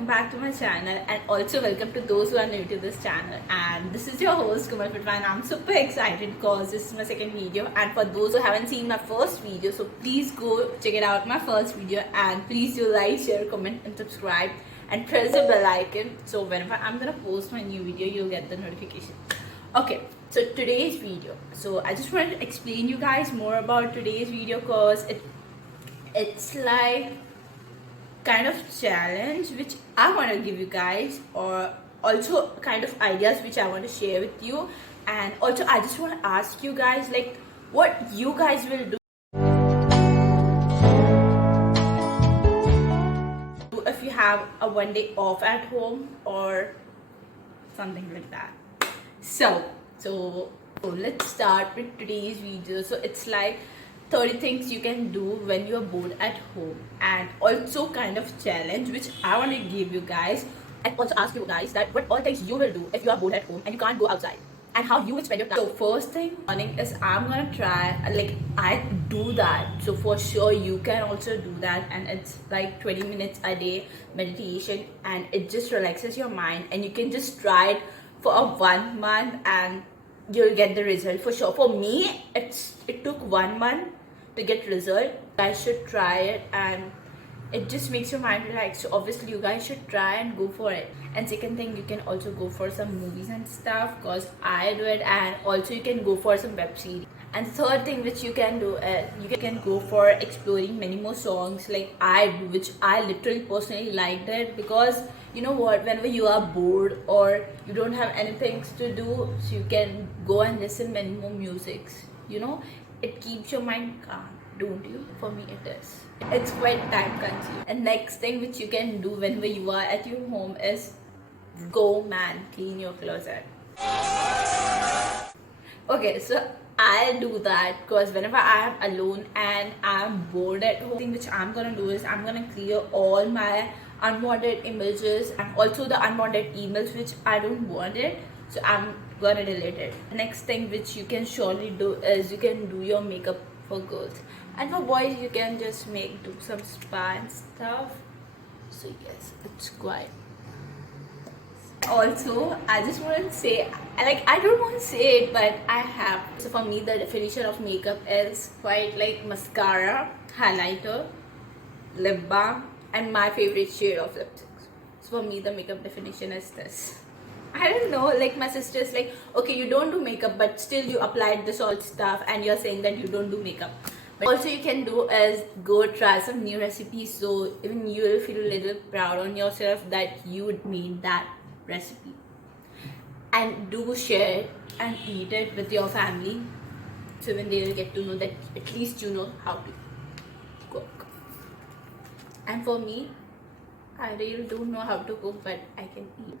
welcome back to my channel, and also welcome to those who are new to this channel. And this is your host Kumal Pitwa, and I'm super excited because this is my second video. And for those who haven't seen my first video, so please go check it out, my first video, and please do like, share, comment and subscribe and press the bell icon, so whenever I'm gonna post my new video you'll get the notification. Okay, so today's video, so I just wanted to explain you guys more about today's video because it's like kind of challenge which I want to give you guys, or also kind of ideas which I want to share with you. And also I just want to ask you guys like what you guys will do if you have a one day off at home or something like that. So let's start with today's video. So it's like 30 things you can do when you are bored at home, and also kind of challenge which I want to give you guys, and also ask you guys that what all things you will do if you are bored at home and you can't go outside, and how you will spend your time. So first thing morning is I'm gonna try, like I do that, so for sure you can also do that. And it's like 20 minutes a day meditation, and it just relaxes your mind, and you can just try it for a 1 month and you'll get the result for sure. For me it took 1 month to get result. I should try it, and it just makes your mind relaxed. So obviously you guys should try and go for it. And second thing, you can also go for some movies and stuff because I do it, and also you can go for some web series. And third thing which you can do is you can go for exploring many more songs like I do, which I literally personally liked it, because you know what, whenever you are bored or you don't have anything to do, so you can go and listen many more musics. You know, it keeps your mind calm, don't you? For me it is. It's quite time consuming. And next thing which you can do whenever you are at your home is go man, clean your closet. Okay, so I do that because whenever I am alone and I'm bored at home, the thing which I'm gonna do is I'm gonna clear all my unwanted images and also the unwanted emails which I don't want it, so I'm gonna delete it. Next thing which you can surely do is you can do your makeup for girls, and for boys you can just do some spa and stuff. So yes, it's quite. Also I just want to say, like I don't want to say it but I have. So for me the definition of makeup is quite like mascara, highlighter, lip balm and my favorite shade of lipsticks. So for me the makeup definition is this. I don't know, like my sister's like, okay you don't do makeup but still you applied this all stuff and you're saying that you don't do makeup. But also you can do is go try some new recipes, so even you will feel a little proud on yourself that you made that recipe. And do share it and eat it with your family, so when they will get to know that at least you know how to cook. And for me, I really don't know how to cook but I can eat.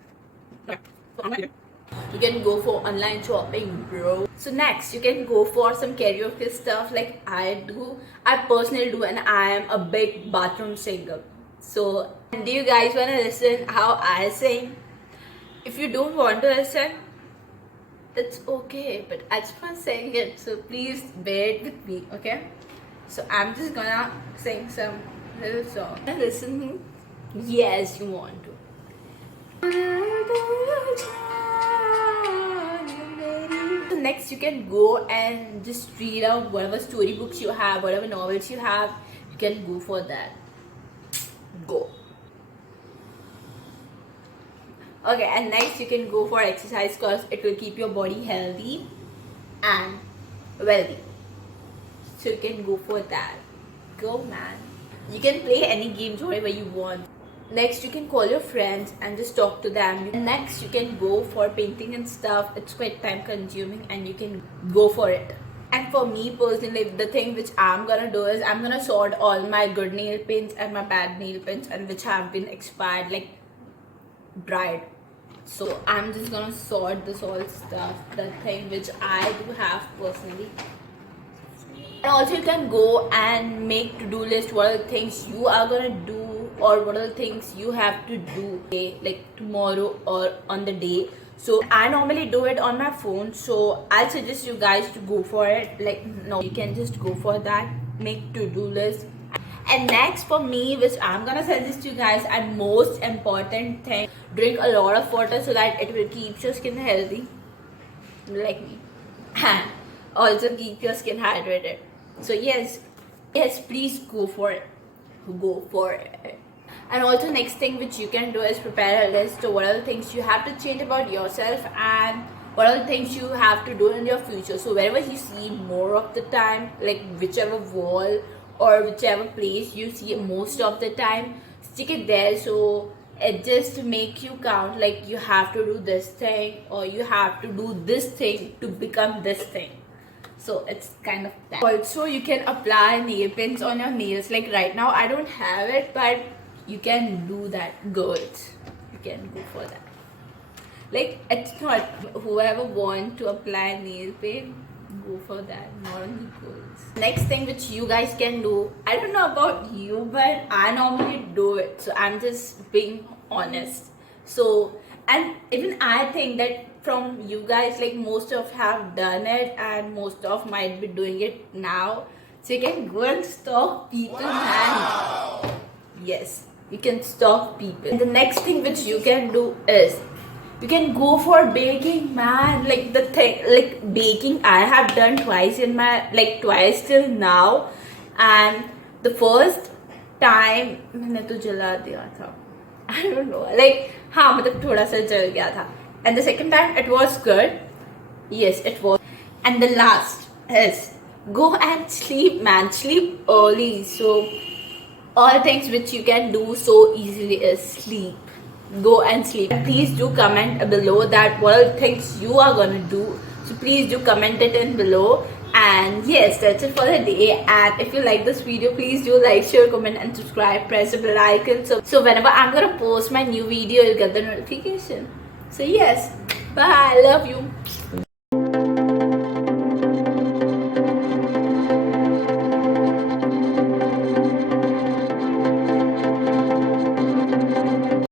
You can go for online shopping, bro. So next you can go for some karaoke stuff like I do. I personally do, and I am a big bathroom singer. So do you guys want to listen how I sing? If you don't want to listen, that's okay, but I just want to sing it, so please bear it with me, okay? So I'm just gonna sing some little song. Listen, yes, you want to. So next you can go and just read out whatever storybooks you have, whatever novels you have, you can go for that. Go. Okay, and next you can go for exercise because it will keep your body healthy and wealthy. So you can go for that. Go man. You can play any games whatever you want. Next you can call your friends and just talk to them. And next you can go for painting and stuff. It's quite time consuming and you can go for it. And for me personally, the thing which I'm gonna do is I'm gonna sort all my good nail paints and my bad nail paints, and which have been expired, like dried. So I'm just gonna sort this all stuff, the thing which I do have personally. And also you can go and make to-do list, what are the things you are gonna do or what are the things you have to do like tomorrow or on the day. So I normally do it on my phone, so I'll suggest you guys to go for it. Like no, you can just go for that, make to-do list. And next for me, which I'm gonna suggest you guys, and most important thing, drink a lot of water so that it will keep your skin healthy, like me, and also keep your skin hydrated. So yes, please go for it. Go for it. And also next thing which you can do is prepare a list of what are the things you have to change about yourself and what are the things you have to do in your future. So wherever you see more of the time, like whichever wall or whichever place you see most of the time, stick it there. So it just make you count, like you have to do this thing or you have to do this thing to become this thing. So it's kind of that. Also you can apply nail pins on your nails. Like right now I don't have it, but you can do that, girls. You can go for that. Like it's not whoever want to apply nail paint, go for that, not only girls. Next thing which you guys can do, I don't know about you, but I normally do it, so I'm just being honest. So, and even I think that from you guys, like most of have done it and most of might be doing it now, so you can go and stalk people. Wow. And yes, you can stalk people. And the next thing which you can do is you can go for baking, man. Like the thing, like baking I have done twice in my, like twice till now. And the first time मैंने तो जला दिया था, I don't know, like हाँ मतलब थोड़ा सा जल गया था. And the second time it was good. Yes, it was. And the last is go and sleep, man. Sleep early. So all things which you can do so easily is sleep. Go and sleep. And please do comment below that what are the things you are gonna do. So please do comment it in below. And yes, that's it for the day. And if you like this video, please do like, share, comment and subscribe. Press the bell icon so whenever I'm gonna post my new video, you'll get the notification. So yes, bye. I love you.